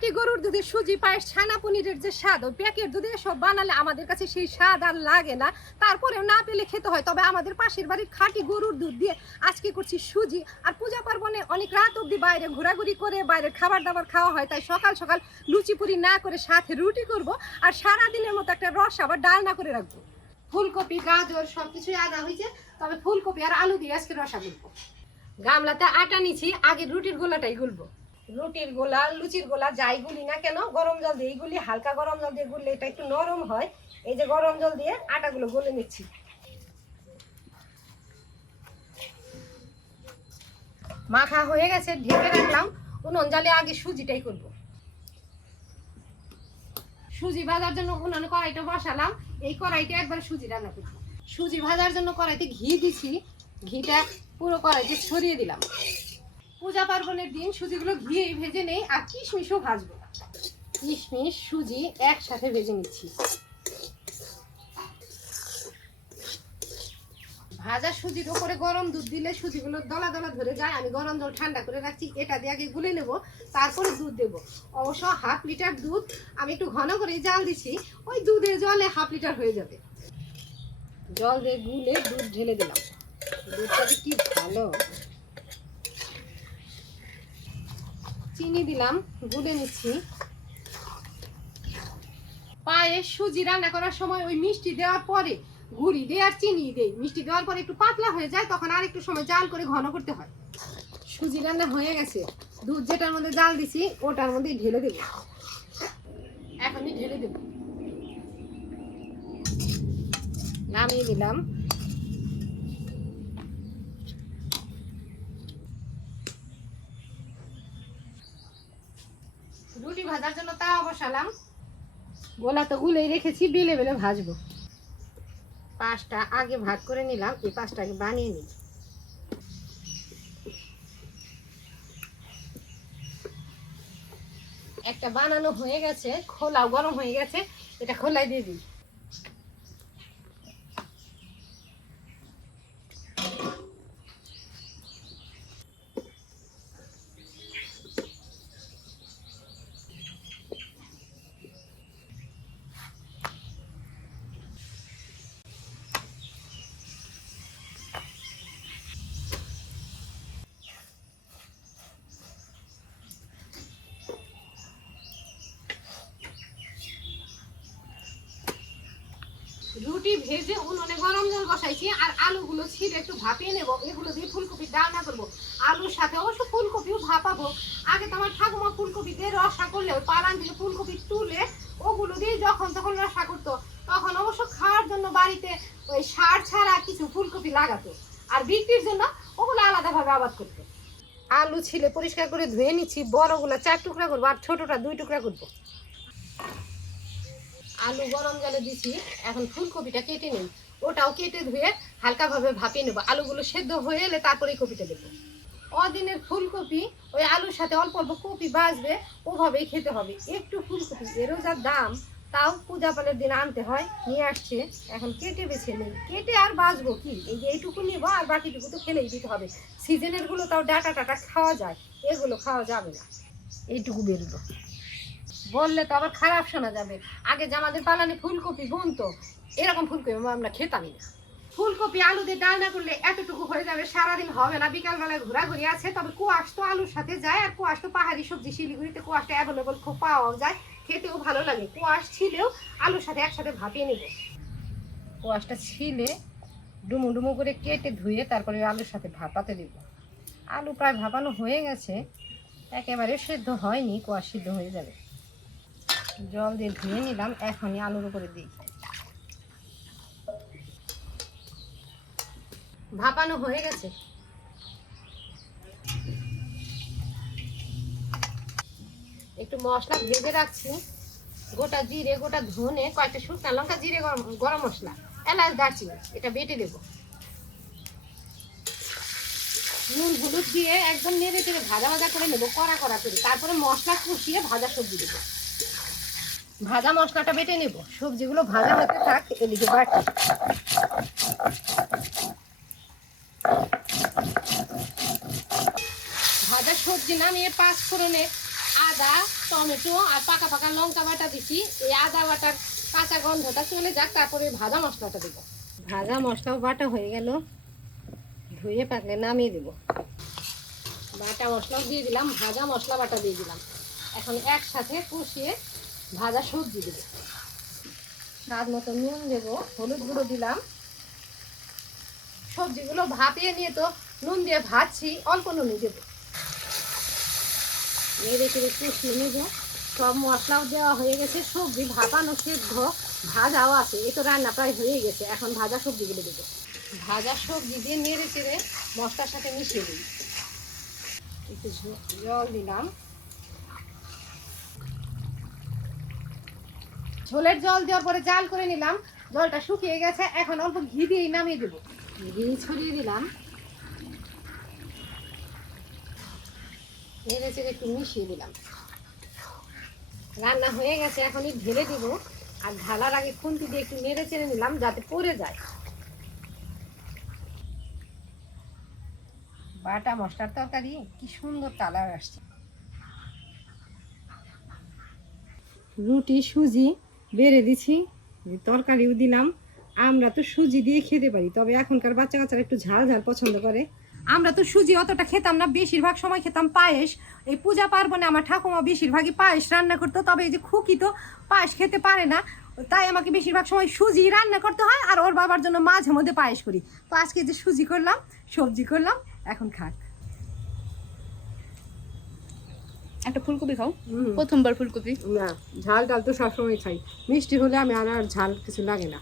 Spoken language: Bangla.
খাঁটি গরুর দুধে সুজি, পায়ের ছানা পনিরের যে স্বাদ ওই প্যাকেট দুধে সব বানালে আমাদের কাছে সেই স্বাদ আর লাগে না। তারপরেও না পেলে খেতে হয়, তবে আমাদের পাশের বাড়ির খাঁটি গরুর দুধ দিয়ে আজকে করছি সুজি। আর পূজা পার্বণে অনেক রাত অবধি বাইরে ঘোরাঘুরি করে বাইরের খাবার দাবার খাওয়া হয়, তাই সকাল সকাল লুচি পুরি না করে সাথে রুটি করব আর সারা দিনের মতো একটা রস আবার ডাল না করে রাখব। ফুলকপি, গাজর সব কিছুই আদা হয়েছে, তবে ফুলকপি আর আলু দিয়ে আজকে রসা গুলবো গামলাতে আটা নিছি, আগে রুটির গোলাটাই গুলবো। রুটির গোলা, লুচির গোলা, যাই গুলি না কেন, গরম জল দিয়ে গুলি হালকা গরম জল দিয়ে গুললে এটা একটু নরম হয়। এই যে গরম জল দিয়ে আটাগুলো গলে নিচ্ছি। মাখা হয়ে গেছে, ঢেকে রাখলাম। উনুন জালে আগে সুজিটাই করব। সুজি ভাজার জন্য উনুনে কড়াইটা বসালাম। এই কড়াইতে একবার সুজি রান্না করব সুজি ভাজার জন্য কড়াইতে ঘি দিছি। ঘিটা পুরো কড়াইতে ছড়িয়ে দিলাম। পূজা পার্বণের দিন সুজিগুলো ঘিয়ে ভেজে নেই আর কিশমিশও ভাজবো কিশমিশ, সুজি একসাথে ভেজে নিচ্ছি। ভাজা সুজির ওপরে গরম দুধ দিলে সুজিগুলো দলা দলা ধরে যায়। আমি গরম জল ঠান্ডা করে রাখছি, এটা দিয়ে আগে গুলে নেব, তারপরে দুধ দেব। অবশ্য হাফ লিটার দুধ আমি একটু ঘন করে জাল দিছি, ওই দুধে জলে হাফ লিটার হয়ে যাবে। জল দিয়ে গুলে দুধ ঢেলে দিলাম। দুধটা কি ভালো! চিনি দিলাম, গুলে নিচ্ছি। পায়ে সুজি রান্না করার সময় ওই মিষ্টি দেওয়ার পরে গুড়ি দিয়ে আর চিনি দেই মিষ্টি দেওয়ার পরে একটু পাতলা হয়ে যায়, তখন আর একটু সময় জাল করে ঘন করতে হয়। সুজি রান্না হয়ে গেছে। দুধ যেটার মধ্যে জাল দিছি, ওটার মধ্যে ঢেলে দেব। এখনই ঢেলে দেব। নামিয়ে দিলাম রুটি ভাজার জন্য তা বসালাম। গোলা তো গুলেই রেখেছি, বেলে বেলে ভাজবো। পাঁচটা আগে ভাগ করে নিলাম, এই আগে বানিয়ে নিই। একটা বানানো হয়ে গেছে, খোলাও গরম হয়ে গেছে, এটা খোলাই দিয়ে দিই। রুটি ভেজে উনুনে গরম জল বসাইছি, আর আলুগুলো ছিঁড়ে একটু ভাপিয়ে নেব। এগুলো দিয়ে ফুলকপির ডালনা করব। আলুর সাথে অবশ্য ফুলকপিও ভাপাবো। আগে তো আমার ঠাকুমা ফুলকপি দিয়ে রসা করলে, ওই পালান থেকে ফুলকপি তুলে ওগুলো দিয়ে যখন তখন রসা করতো, তখন অবশ্য খাওয়ার জন্য বাড়িতে ওই সার ছাড়া কিছু ফুলকপি লাগাতো। আর বিক্রির জন্য ওগুলো আলাদাভাবে আবাদ করতো। আলু ছিলে পরিষ্কার করে ধুয়ে নিচ্ছি, বড়গুলো চার টুকরা করব আর ছোটটা দুই টুকরা করব। আলু গরম জলে দিছি, এখন ফুলকপিটা কেটে নিই। ওটাও কেটে ধুয়ে হালকাভাবে ভাপিয়ে নেব। আলুগুলো সেদ্ধ হয়ে এলে তারপরে কপিটা দেবো। অদিনের ফুলকপি ওই আলুর সাথে অল্প অল্প কপি বাজবে ওভাবেই খেতে হবে। একটু ফুলকপি এরও যা দাম, তাও পূজা পালের দিন আনতে হয়, নিয়ে আসছে। এখন কেটে বেছে নেই। কেটে আর বাজবো কি? এই যে এইটুকু নিবো আর বাকিটুকু তো ফেলেই দিতে হবে। সিজনেরগুলো তাও ডাটা টাটা খাওয়া যায়, এগুলো খাওয়া যাবে না। এইটুকু বেরোলো। বললে তো আবার খারাপ শোনা যাবে। আগে যে আমাদের পালানে ফুলকপি বুনতো এরকম ফুলকপি আমরা খেতামই না। ফুলকপি আলু দিয়ে ডাল না করলে এতটুকু হয়ে যাবে, সারাদিন হবে না বিকালবেলায় ঘোরাঘুরি আছে, তবে কুয়াশ তো আলুর সাথে যায়, আর কুয়াশ তো পাহাড়ি সবজি, শিলিগুড়িতে কুয়াশটা অ্যাভেলেবল খুব পাওয়াও যায়, খেতেও ভালো লাগে। কুয়াশ ছিলেও আলুর সাথে একসাথে ভাপিয়ে নেব। কুয়াশটা ছিলে, ডুমু ডুমু করে কেটে ধুয়ে তারপরে আলুর সাথে ভাপাতে দেব। আলু প্রায় ভাপানো হয়ে গেছে, একেবারে সেদ্ধ হয়নি, কুয়াশ সিদ্ধ হয়ে যাবে। জল দিয়ে ধুয়ে নিলাম, এখনই আলুর উপরে দিই। ভাপানো হয়ে গেছে? একটু মশলা ভেজে রাখছি। গোটা জিরে, গোটা ধনে, কয়েকটা শুকনা লঙ্কা, জিরে, গরম গরম মশলা, এলাচ, দারচিনি, এটা বেটে দেবো। নুন, হলুদ দিয়ে একদম নেড়ে চেড়ে ভাজা ভাজা করে নেব, কড়া কড়া করে। তারপরে মশলা কষিয়ে ভাজা সবজি দেবো। ভাজা মশলাটা বেটে নেব। সবজিগুলো ভাজা হতে থাক, এদিকে বাটি। ভাজা সবজি নামিয়ে পাঁচ ফোড়নে আদা, টমেটো আর পাকা পাকা লঙ্কা বাটা দিছি। এই আদা বাটার কাঁচা গন্ধটা চলে যাক, তারপরে ভাজা মশলাটা দেবো। ভাজা মশলাও বাটা হয়ে গেল। ধুয়ে পাকলে নামিয়ে দেবো। বাটা মশলাও দিয়ে দিলাম, ভাজা মশলা বাটা দিয়ে দিলাম। এখন একসাথে কষিয়ে ভাজা সবজি দেবো। স্বাদ মতো নুন দেবো, হলুদ গুঁড়ো দিলাম। সবজিগুলো ভাপিয়ে নিয়ে তো নুন দিয়ে ভাজছি, অল্প নুনই দেবো। নেড়ে চেড়ে কষিয়ে নেব। সব মশলাও দেওয়া হয়ে গেছে, সবজি ভাপানো সেদ্ধ, ভাজাও আছে। এই তো রান্না প্রায় হয়ে গেছে, এখন ভাজা সবজিগুলো দেবো। ভাজা সবজি দিয়ে নেড়ে চেড়ে মশলার সাথে মিশিয়ে দিই। একটু জল দিলাম। ঝোলের জল দেওয়ার পরে জাল করে নিলাম। জলটা শুকিয়ে গেছে এখন অল্প ঘি দিয়েই নামিয়ে দেবো। ঘি ছড়িয়ে দিলাম। নেড়ে চেড়ে একটু মিশিয়ে দিলাম। রান্না হয়ে গেছে এখনই ঢেলে দিব। আর ঢালার আগে খুন্তি দিয়ে একটু নেড়ে চেড়ে নিলাম যাতে পড়ে যায়। বাটা মশলার তরকারি কি সুন্দর কালার আসছে। রুটি সুজি বেড়ে দিছি তরকারিও দিলাম। আমরা তো সুজি দিয়ে খেতে পারি, তবে এখনকার বাচ্চা কাচ্চারা একটু ঝাল ঝাল পছন্দ করে। আমরা তো সুজি অতটা খেতাম না, বেশিরভাগ সময় খেতাম পায়েস। এই পূজা পার্বণে আমার ঠাকুমা বেশিরভাগই পায়েস রান্না করতো, তবে এই যে খুকি তো পায়েস খেতে পারে না। তাই আমাকে বেশিরভাগ সময় সুজি রান্না করতে হয়, আর ওর বাবার জন্য মাঝে মধ্যে পায়েস করি। তো আজকে যে সুজি করলাম, সবজি করলাম, এখন খাক। একটা ফুলকপি খাও। প্রথমবার ফুলকপি। না ঝাল ডাল তো সবসময় খাই। মিষ্টি হলে আমি আর আর ঝাল কিছু লাগে না।